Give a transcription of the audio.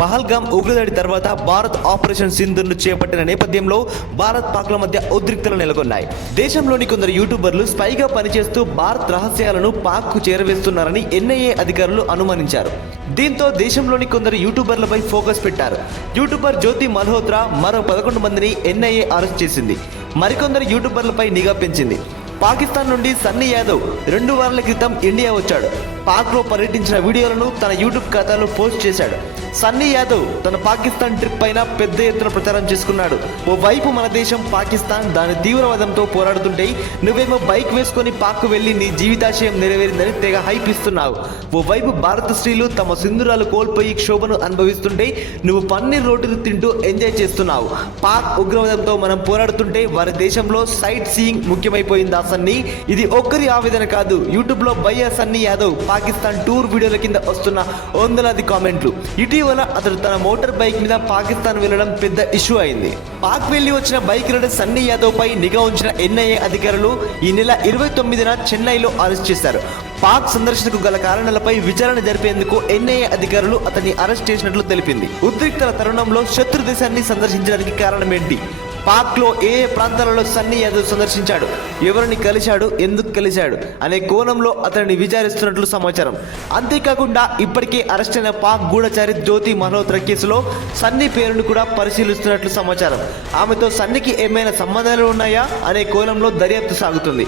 పహల్గామ్ ఉగ్రదాడి తర్వాత భారత్ ఆపరేషన్ సింధూర్ను చేపట్టిన నేపథ్యంలో భారత్ పాక్ల మధ్య ఉద్రిక్తలు నెలకొన్నాయి. దేశంలోని కొందరు యూట్యూబర్లు స్పైగా పనిచేస్తూ భారత్ రహస్యాలను పాక్కు చేరవేస్తున్నారని ఎన్ఐఏ అధికారులు అనుమానించారు. దీంతో దేశంలోని కొందరు యూట్యూబర్లపై ఫోకస్ పెట్టారు. యూట్యూబర్ జ్యోతి మల్హోత్రా మరో 11 మందిని ఎన్ఐఏ అరెస్ట్ చేసింది. మరికొందరు యూట్యూబర్లపై నిఘా పెంచింది. పాకిస్తాన్ నుండి సన్నీ యాదవ్ 2 వారాల క్రితం ఇండియా వచ్చాడు. పాక్లో పర్యటించిన వీడియోలను తన యూట్యూబ్ ఖాతాలో పోస్ట్ చేశాడు. సన్నీ యాదవ్ తన పాకిస్తాన్ ట్రిప్ పైన పెద్ద ఎత్తున ప్రచారం చేసుకున్నాడు. ఓవైపు మన దేశం పాకిస్తాన్ దాని తీవ్రవాదంతో పోరాడుతుంటే నువ్వేమో బైక్ వేసుకొని పాక్కు వెళ్లి నీ జీవితాశయం నెరవేరిందని తెగ హైప్ ఇస్తున్నావు. ఓవైపు భారత స్త్రీలు తమ సింధురాలు కోల్పోయి క్షోభను అనుభవిస్తుంటే నువ్వు పన్నీర్ రోటీలు తింటూ ఎంజాయ్ చేస్తున్నావు. పాక్ ఉగ్రవాదంతో మనం పోరాడుతుంటే వారి దేశంలో సైట్ సీయింగ్ ముఖ్యమైపోయిందా సన్నీ? ఇది ఒక్కరి ఆవేదన కాదు. యూట్యూబ్ లో భయ్యా సన్నీ యాదవ్ పాకిస్తాన్ టూర్ వీడియోల కింద వస్తున్న వందలాది కామెంట్లు. ఇటీవల అతడు తన మోటార్ బైక్ మీద పాకిస్తాన్ వెళ్లడం పెద్ద ఇష్యూ అయింది. పాక్ వెళ్లి వచ్చిన బైక్ రైడర్ సన్నీ యాదవ్ పై నిఘా ఉంచిన ఎన్ఐఏ అధికారులు ఈ నెల 29న చెన్నైలో అరెస్ట్ చేశారు. పాక్ సందర్శనకు గల కారణాలపై విచారణ జరిపేందుకు ఎన్ఐఏ అధికారులు అతన్ని అరెస్ట్ చేసినట్లు తెలిపింది. ఉద్రిక్తల తరుణంలో శత్రు దేశాన్ని సందర్శించడానికి కారణమేంటి? పాక్లో ఏ ప్రాంతాలలో సన్నీ యాదవ్ సందర్శించాడు, ఎవరిని కలిశాడు, ఎందుకు కలిశాడు అనే కోణంలో అతనిని విచారిస్తున్నట్లు సమాచారం. అంతేకాకుండా ఇప్పటికే అరెస్ట్ అయిన పాక్ గూఢచారి జ్యోతి మల్హోత్రా కేసులో సన్నీ పేరును కూడా పరిశీలిస్తున్నట్లు సమాచారం. ఆమెతో సన్నీకి ఏమైనా సంబంధాలు ఉన్నాయా అనే కోణంలో దర్యాప్తు సాగుతుంది.